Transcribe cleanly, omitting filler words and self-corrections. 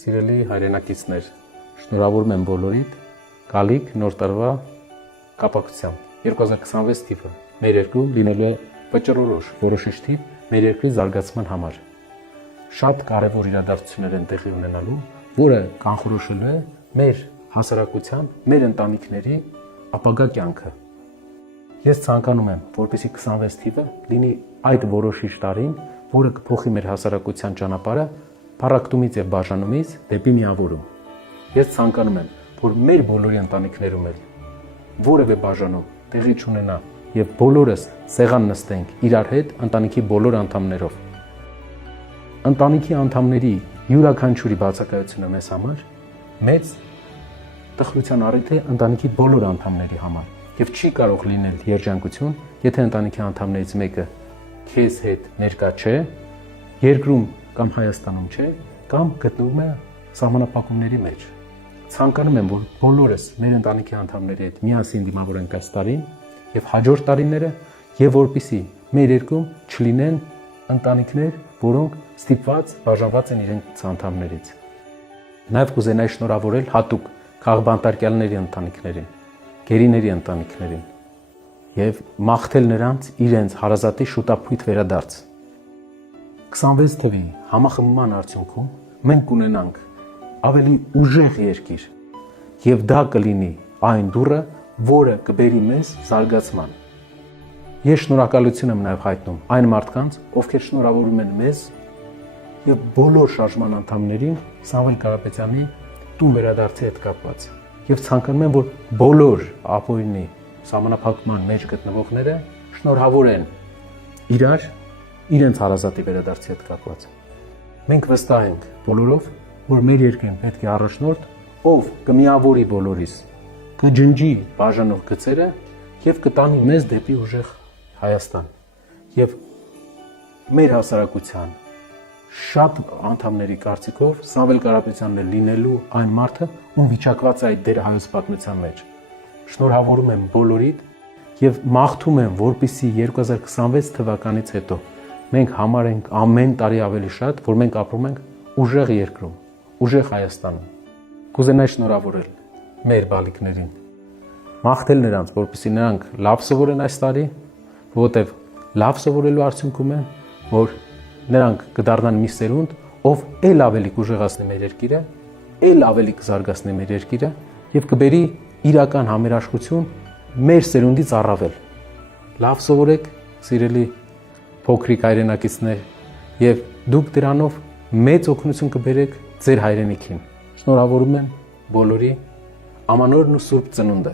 Սիրելի հայրենակիցներ, շնորհավորում եմ բոլորիդ գալիք նոր տարվա կապակցությամբ 2026 թիվը մեր երկրում լինելու է վճռորոշ որոշիչ թիվ մեր երկրի զարգացման համար։ Շատ կարևոր իրադարձություններ են տեղի ունենալու, որը կանխորոշելու է մեր հասարակության, մեր ընտանիքների ապագա կյանքը։ Ես ցանկանում եմ, որպեսզի 26 թիվը լինի այդ որոշիչ տարին, որը կփոխի մեր հասարակության ճանապարհը փառակտումից եւ բաժանումից դեպի միավորում։ Ես ցանկանում եմ, որ մեր բոլորի ընտանիքներում էլ որևէ բաժանում տեղի չունենա եւ բոլորս սեղան նստենք իրար հետ ընտանիքի բոլոր անդամներով։ Ընտանիքի անդամների յուրաքանչյուրի բացակայությունը մեզ համար մեծ տխրության առիթ է ընտանիքի բոլոր անդամների համար եւ չի կարող լինել երջանկություն, եթե ընտանիքի անդամներից մեկը քեզ հետ ներկա չէ, երկրում կամ Հայաստանում չէ, կամ գտնվում է սահմանափակումների մեջ։ Ցանկանում եմ, որ բոլորս մեր ընտանիքի անդամների հետ միասին դիմավորենք այս տարին եւ հաջորդ տարիները, եւ որպեսզի մեր երկրում չլինեն ընտանիքներ, որոնք ստիպված բաժանված են իրենց անդամներից։ Նաեւ կուզենայի շնորհավորել հատուկ քաղբանտարկյալների ընտանիքներին, գերիների ընտանիքներին եւ մաղթել նրանց իրենց հարազատի շուտապույտ վերադարձ։ 26 թվի համախմբման արդյունքում մենք կունենանք ավելի ուժեղ երկիր եւ դա կլինի այն դուռը, որը կբերի մեզ զարգացման։ Ես շնորհակալություն եմ նաեւ հայտնում այն մարդկանց, ովքեր շնորհավորում են մեզ եւ բոլոր շարժման անդամներին Սամվել Կարապետյանի տուն վերադարձի հետ կապված եւ ցանկանում եմ, որ բոլոր ապօրինի սահմանափակման մեջ գտնվողները շնորհավորեն իրար իրենց հարազատի վերադարձի հետ կապված։ Մենք վստահ ենք բոլորով, որ մեր երկրին պետք է առաջնորդ, ով կմիավորի բոլորիս, կջնջի բաժանող գծերը եւ կտանի մեզ դեպի ուժեղ Հայաստան։ Եվ մեր հասարակության շատ անդամների կարծիքով Սամվել Կարապետյանն է լինելու այն մարդը, ում վիճակված է այդ դերը հայոց պատմության մեջ։ Շնորհավորում եմ բոլորիդ եւ մաղթում եմ, որպեսզի 2026 թվականից հետո մենք համարենք ամեն տարի ավելի շատ, որ մենք ապրում ենք ուժեղ երկրում, ուժեղ Հայաստանում։ Կուզենայի շնորհավորել մեր բալիկներին, մաղթել նրանց, որպեսզի նրանք լավ սովորեն այս տարի, որովհետև լավ սովորելու արդյունքում է, որ նրանք կդառնան մի սերունդ, ով ել ավելի կուժեղացնի մեր երկիրը, ել ավելի կզարգացնի մեր երկիրը եւ կբերի իրական համերաշխություն մեր սերունդից առավել։ Լավ սովորեք, սիրելի փոքրիկ հայրենակիցներ, եւ դուք դրանով մեծ օգնություն կբերեք ձեր հայրենիքին։ Շնորհավորում եմ բոլորի ամանորն ու սուրբ ծնունդը։